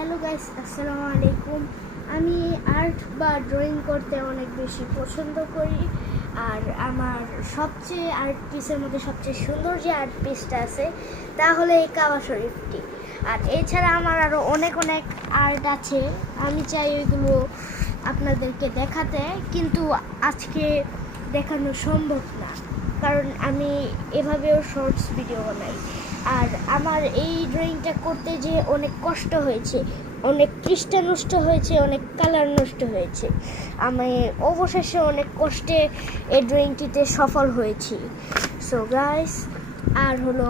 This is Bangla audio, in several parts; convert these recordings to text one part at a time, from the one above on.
হ্যালো গাইস, আসসালামু আলাইকুম। আমি আর্ট বা ড্রয়িং করতে অনেক বেশি পছন্দ করি। আর আমার সবচেয়ে আর্ট পিসের মধ্যে সবচেয়ে সুন্দর যে আর্ট পিসটা আছে তা হলো এই কাবা শরীফটি। আর এছাড়া আমার আরও অনেক অনেক আর্ট আছে, আমি চাই ওইগুলো আপনাদেরকে দেখাতে, কিন্তু আজকে দেখানো সম্ভব না, কারণ আমি এভাবেও শর্টস ভিডিও বানাই। আর আমার এই ড্রয়িংটা করতে যে অনেক কষ্ট হয়েছে, অনেক পৃষ্ঠা নষ্ট হয়েছে, অনেক কালার নষ্ট হয়েছে। আমি অবশেষে অনেক কষ্টে এই ড্রয়িংটিতে সফল হয়েছি। সো গাইস, আর হলো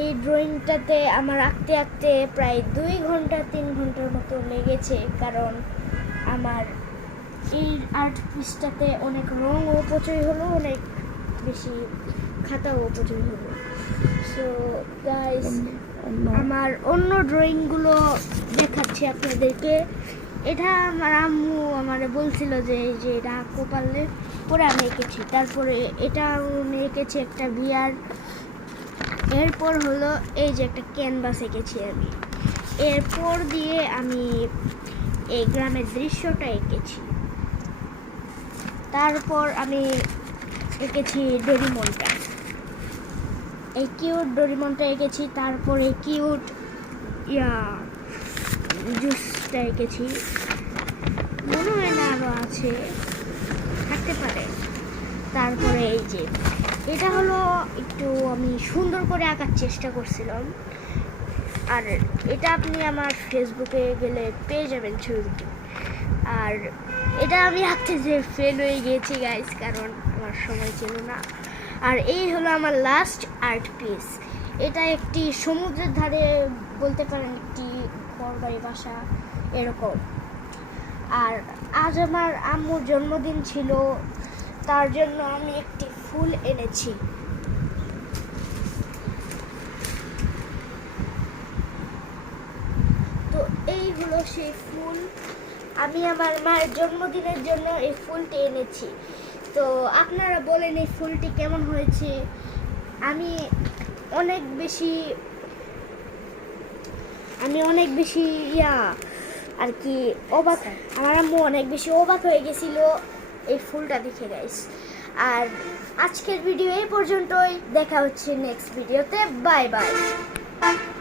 এই ড্রয়িংটাতে আমার আঁকতে আঁকতে প্রায় 2 ঘন্টা 3 ঘন্টার মতো লেগেছে, কারণ আমার এই আর্ট পিসটাতে অনেক রঙও অপচয় হলো, অনেক বেশি খাতাও অপচয় হলো। সো গাইস, আমার অন্য ড্রয়িংগুলো দেখাচ্ছি আপনাদেরকে। এটা আমার আম্মু আমারে বলছিল যে এটা আঁকো পারলে, পরে আমি এঁকেছি। তারপরে এটা আমি এঁকেছি একটা বিয়ার। এরপর হলো এই যে একটা ক্যানভাস এঁকেছি আমি। এরপর দিয়ে আমি এই গ্রামের দৃশ্যটা এঁকেছি। তারপর আমি এঁকেছি ডোরিমনটা, এই কিউট ডোরিমনটা এঁকেছি। তারপরে কিউট জুসটা এঁকেছি, মনে হয় না আরও আছে, থাকতে পারে। তারপরে এই যে এটা হলো একটু আমি সুন্দর করে আঁকার চেষ্টা করছিলাম, আর এটা আপনি আমার ফেসবুকে গেলে পেয়ে যাবেন ছবিটি। আর এটা আমি আঁকতে যে ফেল হয়ে গিয়েছি গাইস, কারণ আমার সময় ছিল না। আর এই হলো আমার লাস্ট আর্ট পিস। এটা একটি সমুদ্রের ধারে বলতে পারেন একটি ঘরবাড়ি বাসা এরকম। আর আজ আমার আম্মুর জন্মদিন ছিল, তার জন্য আমি একটি ফুল এনেছি। তো এই হলো সেই ফুল, আমি আমার মায়ের জন্মদিনের জন্য এই ফুলটি এনেছি। তো আপনারা বলেন এই ফুলটি কেমন হয়েছে। আমি অনেক বেশি আর কি অবাক, আমার আম্মু অনেক বেশি অবাক হয়ে গেছিল এই ফুলটা দেখে গাইস। আর আজকের ভিডিও এই পর্যন্তই, দেখা হচ্ছে নেক্সট ভিডিওতে। Bye bye.